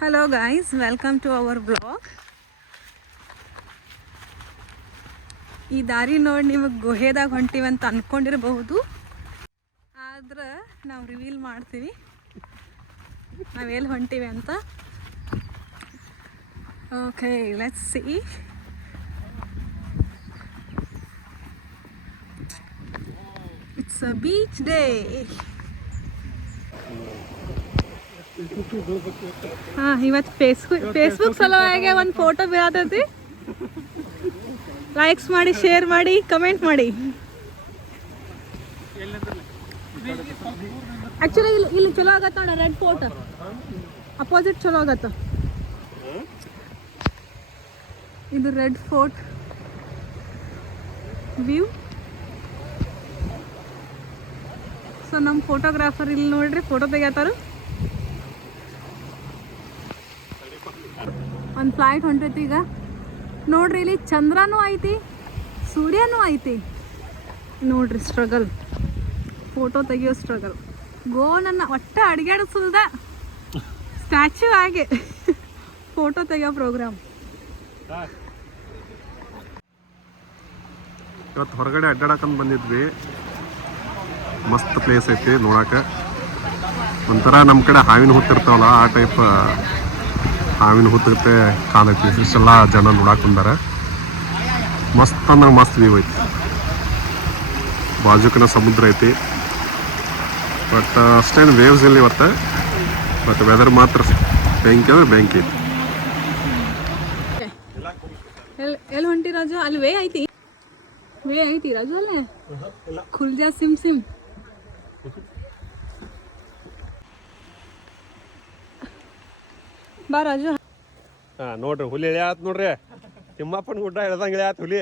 Hello guys welcome to our blog ಈ ದಾರಿ ನೋಡಿ ನಿಮಗೆ ಗುಹೆದಾಗ ಹೊಂಟಿವಂತ ಅಂದ್ಕೊಂಡಿರಬಹುದು ಆದ್ರೆ ನಾವು ರಿವೀಲ್ ಮಾಡ್ತೀವಿ. ನಾವು ಎಲ್ಲಿ ಹೊಂಟಿವಿ ಅಂತ. Okay let's see it's a beach day ಹಾ ಇವತ್ತು ಫೇಸ್ಬುಕ್ ಫೇಸ್ಬುಕ್ ಸಲುವಾಗಿ ಒಂದು ಫೋಟೋ ಬೀಳತೈತಿ ಲೈಕ್ಸ್ ಮಾಡಿ ಶೇರ್ ಮಾಡಿ ಕಮೆಂಟ್ ಮಾಡಿ. ಆ್ಯಕ್ಚುಲಿ ಇಲ್ಲಿ ಇಲ್ಲಿ ಚಲೋ ಆಗತ್ತ ನೋಡ ರೆಡ್ ಫೋರ್ಟ್ ಅಪೋಸಿಟ್ ಚಲೋ ಆಗತ್ತ. ಇದು ರೆಡ್ ಫೋರ್ಟ್ ವ್ಯೂ ಸೊ ನಮ್ಮ ಫೋಟೋಗ್ರಾಫರ್ ಇಲ್ಲಿ ನೋಡ್ರಿ ಫೋಟೋ ತೆಗಿತಾರು ಒಂದು ಫ್ಲೈಟ್ ಹೊಂಟೈತಿ ಈಗ. ನೋಡ್ರಿ ಇಲ್ಲಿ ಚಂದ್ರನೂ ಐತಿ, ಸೂರ್ಯನೂ ಐತಿ. ನೋಡ್ರಿ ಸ್ಟ್ರಗಲ್ ಫೋಟೋ ತೆಗಿಯೋ ಸ್ಟ್ರಗಲ್ ಗೋ ನನ್ನ ಒಟ್ಟ ಅಡುಗೆಡಿಸಲ್ದ ಸ್ಟ್ಯಾಚ್ಯೂ ಆಗಿ. ಫೋಟೋ ತೆಗಿಯೋ ಪ್ರೋಗ್ರಾಮ್ ಇವತ್ತು ಹೊರಗಡೆ ಅಡ್ಡಾಡಕಂತ ಬಂದಿದ್ವಿ. ಮಸ್ತ್ ಪ್ಲೇಸ್ ಐತಿ ನೋಡಕ್ಕೆ. ಒಂಥರ ನಮ್ಮ ಕಡೆ ಹಾವಿನ ಹುತ್ತಿರ್ತಾವಲ್ಲ ಆ ಟೈಪ್ ಹಾವಿನ ಹುತ್ತೈತೆ ಕಾಲೈತಿ ಇಷ್ಟೆಲ್ಲ ಜನ ನೋಡಕ್ಕೆ ಬಂದಾರ. ಮಸ್ತ್ ಅಂದ್ರೆ ಮಸ್ತ್ ವ್ಯೂ ಐತಿ. ಬಾಜುಕನ ಸಮುದ್ರ ಐತಿ. ಬಟ್ ಅಷ್ಟೇನು ವೇವ್ಸ್ ಇಲ್ಲ ಇವತ್ತು. ಬಟ್ ವೆದರ್ ಮಾತ್ರ ಬೆಂಕಿ ಅಂದ್ರೆ ಬೆಂಕಿ ಐತಿ. ಎಲ್ಲಿ ಎಲ್ಲಿ ಹೊಂಟಿ ರಾಜು? ಅಲ್ಲಿ ವೇ ಐತಿ. ವೇ ಐತಿ ರಾಜು ಅಲ್ಲೇ? ಖುಲ್ಜಾ ಸಿಮ್ ಸಿಮ್. ಬಾ ಹಾ, ನೋಡ್ರಿ, ಹುಲಿ ಇಳ್ಯಾತ್ ನೋಡ್ರಿ. ತಿಮ್ಮಪ್ಪನ ಗುಡ್ಡ ಇಳ್ದಂಗೆ ಇಳ್ಯಾತ್ ಹುಲಿ.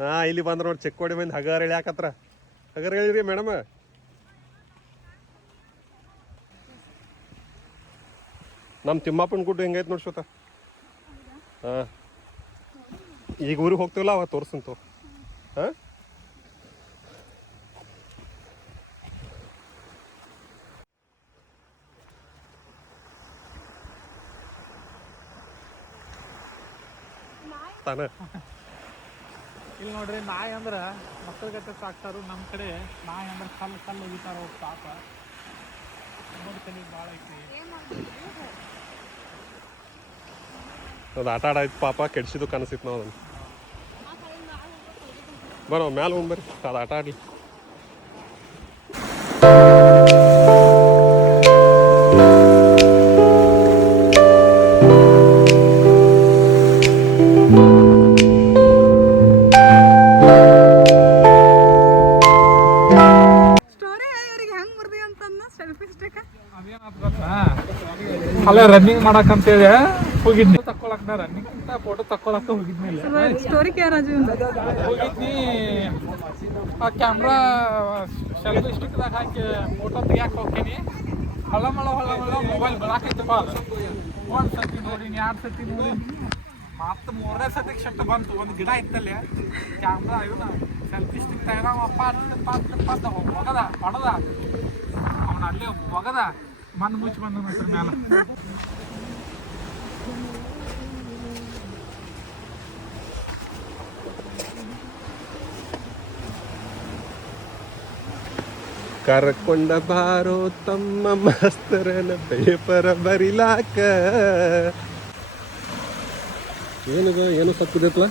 ಹಾ, ಇಲ್ಲಿ ಬಂದ್ರ ನೋಡ್ರಿ ಚಿಕ್ಕೋಡಿ ಮಂದಿ ಹಗರ್ ಇಳ್ಯಾಕತ್ರ ಹಗರ್ ಹೇಳಿರಿ ಮೇಡಮ್. ನಮ್ಮ ತಿಮ್ಮಪ್ಪನ ಗುಡ್ಡ ಹೆಂಗೈತೆ ನೋಡಿ ಸೊತ ಹಾ. ಈಗ ಊರಿಗೆ ಹೋಗ್ತೀವಲ್ಲ ಅವಾಗ ತೋರ್ಸಂತು. ಹಾ? ತಾನ. ಇಲ್ಲಿ ನೋಡ್ರಿ ನಾಯಿ ಅಂದ್ರ ಮಕ್ಕಳ ಗತೆ ಸಾಕ್ತಾರು ನಮ್ಮ ಕಡೆ ನಾಯಿ ಅಂದ್ರೆ ಕಲ್ಲು ಕಲ್ಲು ಒಗಿತಾರ ಅವ್ರ ಪಾಪ ನೋಡ್ತೀನಿ ಭಾಳ ಐತಿ. ಅದು ಆಟ ಆಡಾಯ್ತು ಪಾಪ ಕೆಡ್ಸಿದ್ದು ಕನಸಿತ್ತು ನಾವು ಅದನ್ನು. ಬರೋ ಮ್ಯಾಲ ಹೋಗಿ ಬರ್ರಿ ಅದು ಆಟ ಆಡಲಿ. ಅಲ್ಲೇ ರನ್ನಿಂಗ್ ಮಾಡಕ್ಕಂತೇಳಿ ಹೋಗಿದ್ನಿ. ತಕ್ಕೊಳಕ್ ನಾ ರನ್ನಿಂಗ್ ಅಂತ ಫೋಟೋ ತಕ್ಕೊಳಕ ಹೋಗಿದ್ನಿ ಸ್ಟೋರಿ ಹೋಗಿದ್ನಿ. ಆ ಕ್ಯಾಮ್ರಾ ಸೆಲ್ಫಿ ಸ್ಟಿಕ್ದಾಗ ಹಾಕಿ ಫೋಟೋ ತೆಗಿಯಕ್ ಹೋಗ್ತೀನಿ. ಹಳ ಮಳ ಹೊಳ ಮಳ ಮೊಬೈಲ್ ಬೆಳಕೈತಪ್ಪ ಒಂದು ಸತಿ ನೋಡಿನಿ ಎರಡು ಸತಿ ನೋಡಿನಿ. ಮತ್ತೆ ಮೂರನೇ ಸತಿ ಶಟ್ ಬಂತು. ಒಂದು ಗಿಡ ಇತ್ತಲ್ಲಿ. ಕ್ಯಾಮ್ರಾ ಇವನ ಸೆಲ್ಫಿ ಸ್ಟಿಕ್ ತೆಗೆದವ ಪಟ್ ಪಟ್ ಪಟ್ ಹೋಗದ ಹೊಡೆದ ಅವನ ಅಲ್ಲಿ ಹೊಗದ. ಮಣ್ಣು ಮುಚ್ಚಿ ಬಂದ ಹೆಸರು ಮ್ಯಾಲ. ಕರ್ಕೊಂಡ ಬಾರೋ ತಮ್ಮ ಮಾಸ್ತರನ ಪೇಪರ ಬರಿಲಾಕ. ಏನದ ಏನು ಸತ್ತಿದೈತ್ಲ?